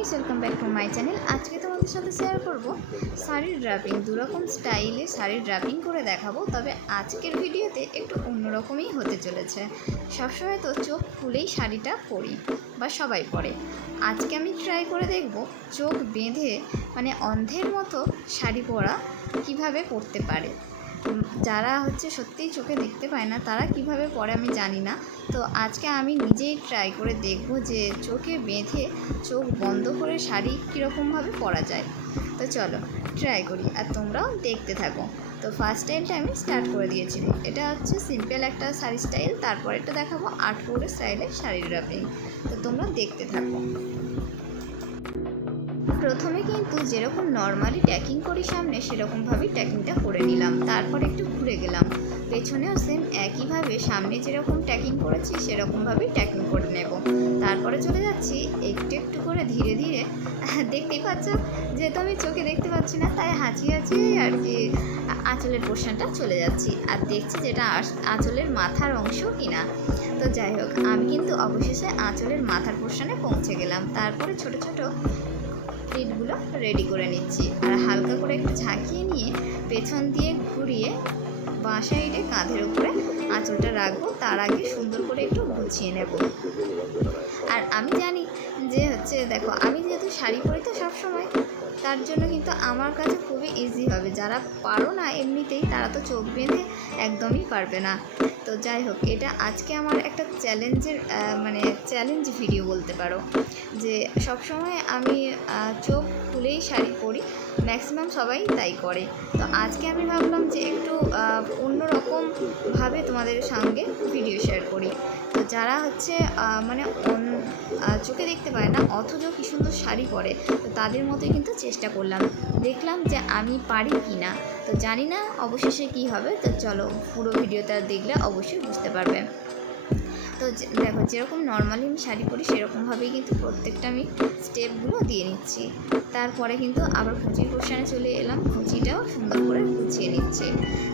Guys, welcome back to my channel. আজকে তোমাদের সাথে শেয়ার করব শাড়ির ড্রাপিং। দুরকম স্টাইলে শাড়ির ড্রাপিং করে দেখাবো, তবে আজকের ভিডিওতে একটু অন্যরকমই হতে চলেছে। সবসময় তো চোখ খুলেই শাড়িটা পরি বা সবাই পরে। আজকে আমি ট্রাই করে দেখব চোখ বেঁধে মানে অন্ধের মতো শাড়ি পরা কিভাবে পরতে পারে। যারা সত্যিই চোখে দেখতে পায় না তারা কিভাবে পরে আমি জানি না। তো আজকে আমি নিজেই ট্রাই করে দেখব যে চোখে বেঁধে চোখ বন্ধ করে শাড়ি কীরকমভাবে পরা যায়। তো চলো ট্রাই করি আর তোমরাও দেখতে থাকো। তো ফার্স্ট স্টাইলটা আমি স্টার্ট করে দিয়েছি। এটা সিম্পল একটা শাড়ি স্টাইল, তারপর এটা দেখাবো আর্ট করে স্টাইলের শাড়ির ড্রাপিং। তো তোমরা দেখতে থাকো। প্রথমে কিন্তু যেরকম নর্মালি ট্যাকিং করি সামনে, সেরকমভাবেই ট্যাকিংটা করে নিলাম। তারপর একটু ঘুরে গেলাম, পেছনেও সেম একইভাবে সামনে যেরকম ট্যাকিং করেছি সেরকমভাবেই ট্যাকিং করে নেব। তারপরে চলে যাচ্ছি একটু একটু করে ধীরে ধীরে। দেখতেই পাচ্ছ, যেহেতু আমি চোখে দেখতে পাচ্ছি না তাই হাঁচিয়ে আর কি আঁচলের পোর্শনটা চলে যাচ্ছি আর দেখছি যেটা আঁচলের মাথার অংশ কিনা। তো যাই হোক, আমি কিন্তু অবশেষে আঁচলের মাথার পোর্শনে পৌঁছে গেলাম। তারপরে ছোট ছোট প্লিটগুলো রেডি করে নিচ্ছি আর হালকা করে একটু ঝাঁকিয়ে নিয়ে পেছন দিয়ে ঘুরিয়ে বাঁ সাইডে কাঁধের উপরে আঁচলটা রাখবো। তার আগে সুন্দর করে একটু গুছিয়ে নেব। আর আমি জানি যে দেখো, আমি যেহেতু শাড়ি পরি তো সবসময়, তার জন্য কিন্তু আমার কাছে খুবই ইজি হবে। যারা পারো না এমনিতেই, তারা তো চোখ বেঁধে একদমই পারবে না। তো যাই হোক, এটা আজকে আমার একটা চ্যালেঞ্জ ভিডিও বলতে পারো। যে সবসময় আমি চোখ খুলেই শাড়ি পরি, ম্যাক্সিমাম সবাই তাই করে। তো আজকে আমি ভাবলাম যে একটু অন্যরকমভাবে তোমাদের সঙ্গে ভিডিও শেয়ার করি। তো যারা চোখে দেখতে পায় না অথচ কী সুন্দর শাড়ি পরে, তো তাদের মতোই কিন্তু চেষ্টা করলাম, দেখলাম যে আমি পারি কি না। তো জানি না অবশেষে কি হবে। তো চলো, পুরো ভিডিওটা দেখলে অবশ্যই বুঝতে পারবে। তো দেখো, যেরকম নর্মালি আমি শাড়ি পরি সেরকমভাবেই কিন্তু প্রত্যেকটা আমি স্টেপগুলো দিয়ে নিচ্ছি। তারপরে কিন্তু আবার কুচির পোর্শনে চলে এলাম, কুচিটাও সুন্দর করে গুছিয়ে নিচ্ছি।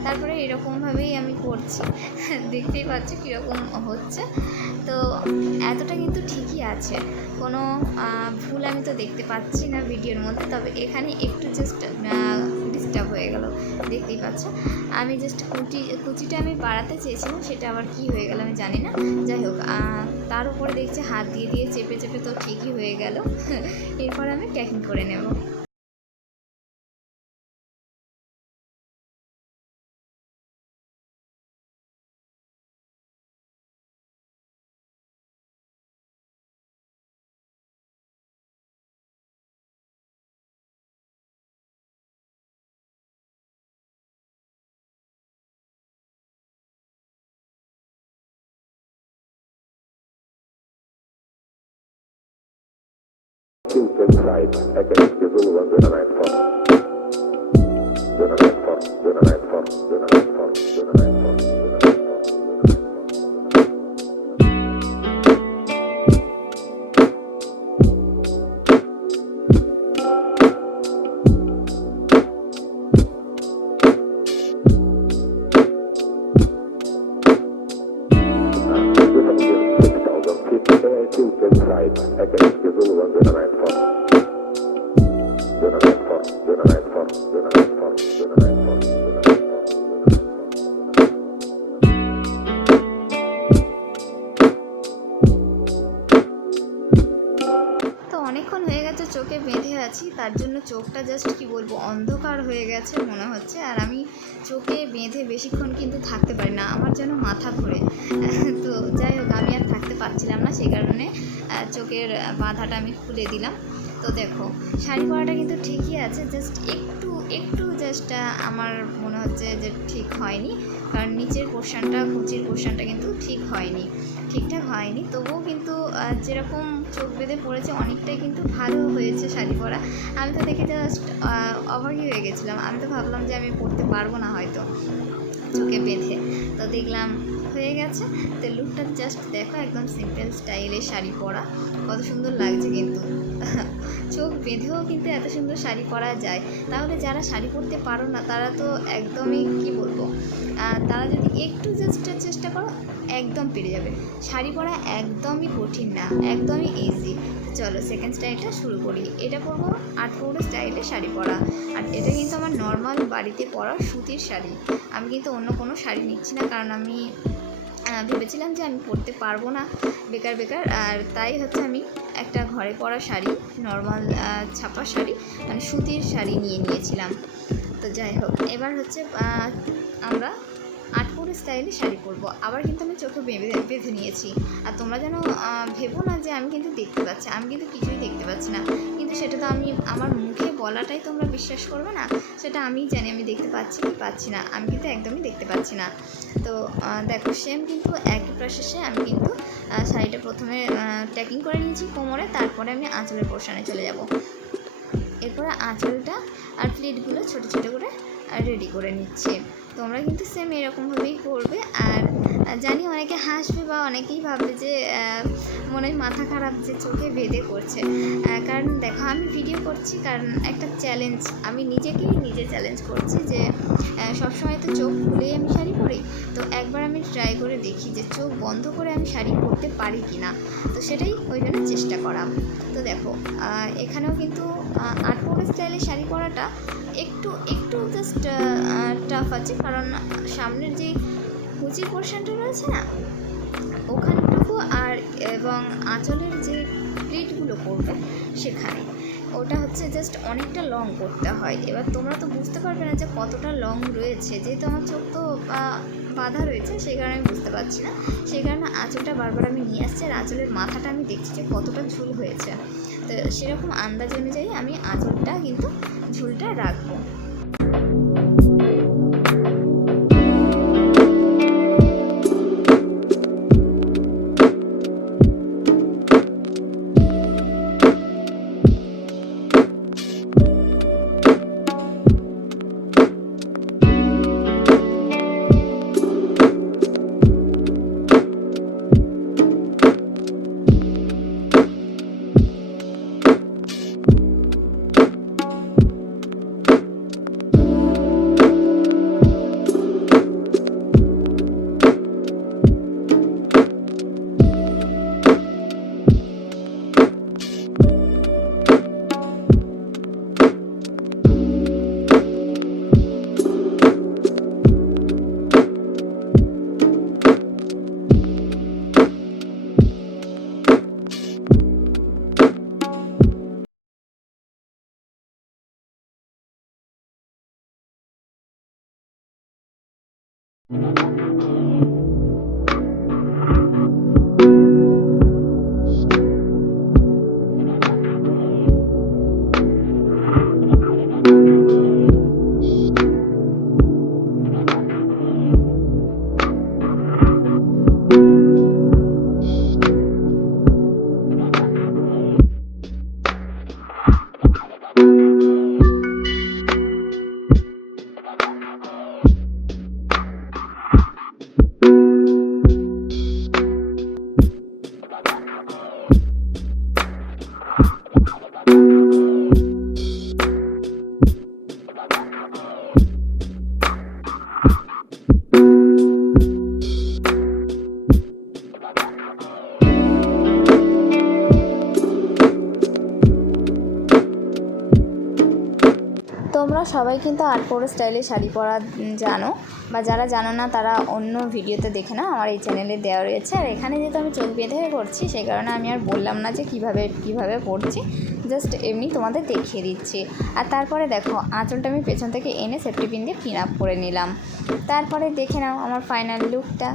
তারপরে এরকমভাবেই আমি করছি। দেখতেই পাচ্ছ কীরকম হচ্ছে। তো এতটা কিন্তু ঠিকই আছে, কোনো ভুল আমি তো দেখতে পাচ্ছি না ভিডিওর মধ্যে। তবে এখানে একটু জাস্ট ডিস্টার্ব হয়ে গেল, দেখতেই পাচ্ছ। আমি জাস্ট কুচিটা আমি বাড়াতে চেয়েছিলাম, সেটা আবার কি হয়ে গেল আমি জানি না। যাই হোক, তার উপরে দেখছি হাত দিয়ে দিয়ে চেপে চেপে তো ঠিকই হয়ে গেল। এরপর আমি ট্যাকিং করে নেব। Inside, against the rule of the night for. The night for, the night for, the night for, the night for, the night for. Inside, against the rule of the night for. The night for, the night for, the night for, the night for, the night for. তো অনেকক্ষণ হয়ে গেছে চোখে বেঁধে আছি, তার জন্য চোখটা জাস্ট কি বলবো অন্ধকার হয়ে গেছে মনে হচ্ছে। আর আমি চোখে বেঁধে বেশিক্ষণ কিন্তু থাকতে পারি না, আমার যেন মাথা ঘোরে। তো যাই হোক, আমি আর থাকতে পারছিলাম না, সেই কারণে চোখের বাঁধাটা আমি খুলে দিলাম। তো দেখো, শাড়ি পরাটা কিন্তু ঠিকই আছে, জাস্ট একটু আমার মনে হচ্ছে যে ঠিক হয়নি। কারণ নিচের পোর্শনটা, কুচির পোর্শনটা কিন্তু ঠিকঠাক হয়নি। তবুও কিন্তু যেরকম চোখ বেঁধে পড়েছে অনেকটাই কিন্তু ভালো হয়েছে শাড়ি পরা। আমি তো দেখে জাস্ট অবাকই হয়ে গেছিলাম। আমি তো ভাবলাম যে আমি পরতে পারবো না হয়তো চোখে বেঁধে। তো দেখলাম হয়ে গেছে। তো লুকটা জাস্ট দেখো, একদম সিম্পল স্টাইলের শাড়ি পরা, কত সুন্দর লাগছে কিন্তু। চোখ বেঁধেও কিন্তু এত সুন্দর শাড়ি পরা যায়। তাহলে যারা শাড়ি পরতে পারো না তারা তো একদমই কি বলবো, তারা যদি একটু জাস্ট চেষ্টা করো একদম পেরে যাবে। শাড়ি পরা একদমই কঠিন না, একদমই ইজি। চলো সেকেন্ড স্টাইলটা শুরু করি। এটা পরবো আটপৌরে স্টাইলে শাড়ি পরা। আর এটা কিন্তু আমার নর্মাল বাড়িতে পরা সুতির শাড়ি। আমি কিন্তু অন্য কোনো শাড়ি নিচ্ছি না, কারণ আমি ভেবেছিলাম যে আমি পরতে পারবো না বেকার বেকার, আর তাই হচ্ছে আমি একটা ঘরে পরা শাড়ি, নর্মাল ছাপা শাড়ি, মানে সুতির শাড়ি নিয়েছিলাম। তো যাই হোক, এবার হচ্ছে আমরা আটপৌরে স্টাইলে শাড়ি পরবো। আবার কিন্তু আমি চোখে বেঁধে নিয়েছি। আর তোমরা যেন ভেবো না যে আমি কিন্তু দেখতে পাচ্ছি, আমি কিন্তু কিছুই দেখতে পাচ্ছি না। কিন্তু সেটা তো আমি আমার মুখে বলাটাই তোমরা বিশ্বাস করবে না, সেটা আমিই জানি আমি দেখতে পাচ্ছি কি পাচ্ছি না। আমি কিন্তু একদমই দেখতে পাচ্ছি না। তো দেখো, সেম কিন্তু একই প্রসেসে আমি কিন্তু শাড়িটা প্রথমে ট্যাকিং করে নিয়েছি কোমরে, তারপরে আমি আঁচলের পোর্শনে চলে যাব। এরপরে আঁচলটা আর প্লিটগুলো ছোটো ছোটো করে রেডি করে নিচ্ছি। তোমরা কিন্তু সেম এরকমভাবেই করবে। আর জানি অনেকে হাসবে বা অনেকেই ভাববে যে মনে হয় মাথা খারাপ যে চোখে বেঁধে করছে, কারণ দেখো আমি ভিডিও করছি, কারণ একটা চ্যালেঞ্জ, আমি নিজেকেই নিজে চ্যালেঞ্জ করছি যে সবসময় তো চোখ খুলেই আমি শাড়ি পরি, তো একবার আমি ট্রাই করে দেখি যে চোখ বন্ধ করে আমি শাড়ি পরতে পারি কি না। তো সেটাই ওই জন্য চেষ্টা করা। তো দেখো এখানেও কিন্তু আটপৌরে স্টাইলে শাড়ি পরাটা একটু জাস্ট টাফ আছে, কারণ সামনের যে কুচির পোর্শনটা রয়েছে না ওখানটুকু, আর এবং আঁচলের যে প্লিটগুলো করবে সেখানে, ওটা হচ্ছে জাস্ট অনেকটা লং করতে হয়। এবার তোমরা তো বুঝতে পারবে না যে কতটা লং রয়েছে, যেহেতু আমার চোখ তো বাঁধা রয়েছে, সেই কারণে আমি বুঝতে পারছি না। সেই কারণে আঁচলটা বারবার আমি নিয়ে আসছি, আর আঁচলের মাথাটা আমি দেখছি যে কতটা ঝুল হয়েছে। তো সেরকম আন্দাজ অনুযায়ী আমি আঁচলটা কিন্তু ঝুলটা রাখবো। তোমরা সবাই কিন্তু আটপৌরে স্টাইলে শাড়ি পরা জানো, বা যারা জানো না তারা অন্য ভিডিওতে দেখে না, আমার এই চ্যানেলে দেওয়া রয়েছে। আর এখানে যেহেতু আমি চোখ বেঁধে করছি, সেই কারণে আমি আর বললাম না যে কিভাবে পরছি, জাস্ট এমনি তোমাদের দেখিয়ে দিচ্ছি। আর তারপরে দেখো আঁচলটা আমি পেছন থেকে এনে সেফটি পিন দিয়ে পিন আপ করে নিলাম। তারপরে দেখে নাও আমার ফাইনাল লুকটা।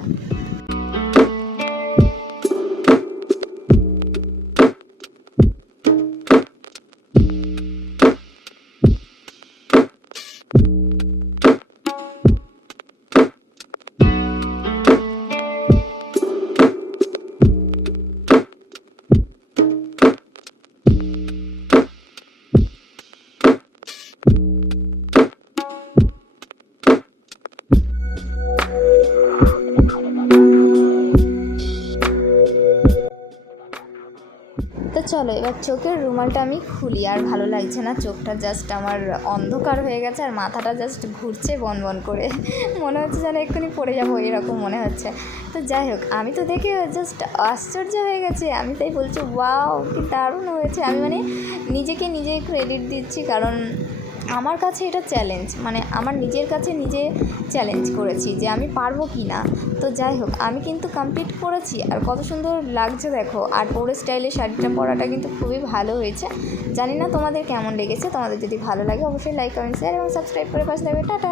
চলো এবার চোখের রুমালটা আমি খুলি। আর ভালো লাগছে না, চোখটা জাস্ট আমার অন্ধকার হয়ে গেছে আর মাথাটা জাস্ট ঘুরছে বন বন করে, মনে হচ্ছে যেন এক্ষুনি পড়ে যাবো এরকম মনে হচ্ছে। তো যাই হোক, আমি তো দেখে জাস্ট আশ্চর্য হয়ে গেছে। আমি তাই বলছি ওয়াও কি দারুণ হয়েছে। আমি মানে নিজেকে নিজে ক্রেডিট দিচ্ছি, কারণ আমার কাছে এটা চ্যালেঞ্জ, মানে আমার নিজের কাছে নিজে চ্যালেঞ্জ করেছি যে আমি পারবো কি না। তো যাই হোক, আমি কিন্তু কমপ্লিট করেছি আর কত সুন্দর লাগছে দেখো। আর পরে স্টাইলে শাড়িটা পরাটা কিন্তু খুবই ভালো হয়েছে। জানি না তোমাদের কেমন লেগেছে। তোমাদের যদি ভালো লাগে অবশ্যই লাইক কমেন্ট শেয়ার এবং সাবস্ক্রাইব করে পাশে থাকবে। টাটা।